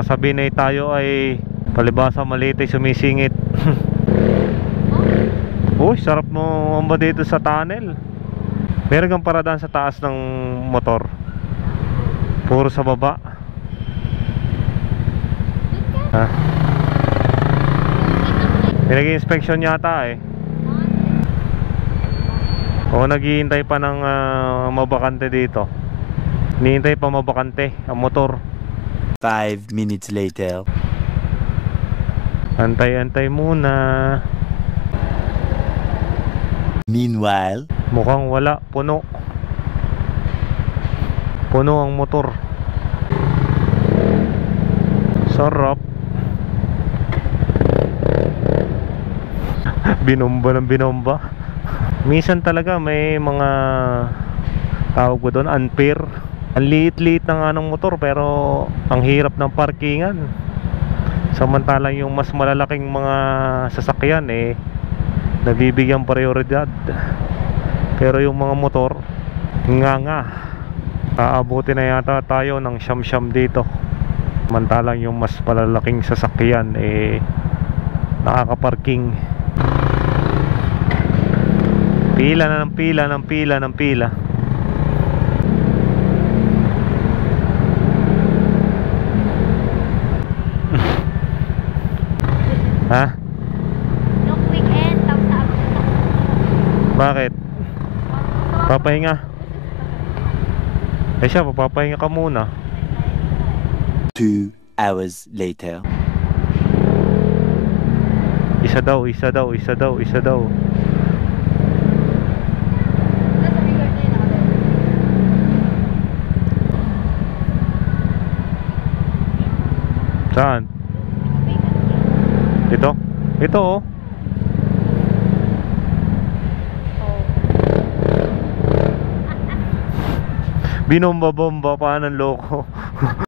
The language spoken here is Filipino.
Baka sabihin na tayo ay palibasa maliit ay sumisingit. Uy, sarap mo ba dito sa tunnel? Meron kang paradaan sa taas ng motor. Puro sa baba. Ha? Pinag-inspection yata eh. O naghihintay pa ng mabakante dito. Hinihintay pa mabakante ang motor. 5 minutes later. Antay-antay muna. Meanwhile, Mukhang wala, puno. Puno ang motor. Sarap. Binomba ng binomba. Minsan talaga may mga tawag ko doon, unfair. Ang liit-liit na nga ng motor pero ang hirap ng parkingan. Samantalang yung mas malalaking mga sasakyan eh nabibigyan prioridad. Pero yung mga motor nga aabuti na yata tayo ng siyam-siyam dito. Samantalang yung mas malalaking sasakyan eh nakakaparking. Pila na ng pila ng pila ng pila. Ha? Yung weekend, tapos sa Bakit? Papahinga? Eh siya, papahinga ka muna. 2 hours later. Isa daw. Saan? Ito? Ito oh. Binomba-bomba pa ng loko.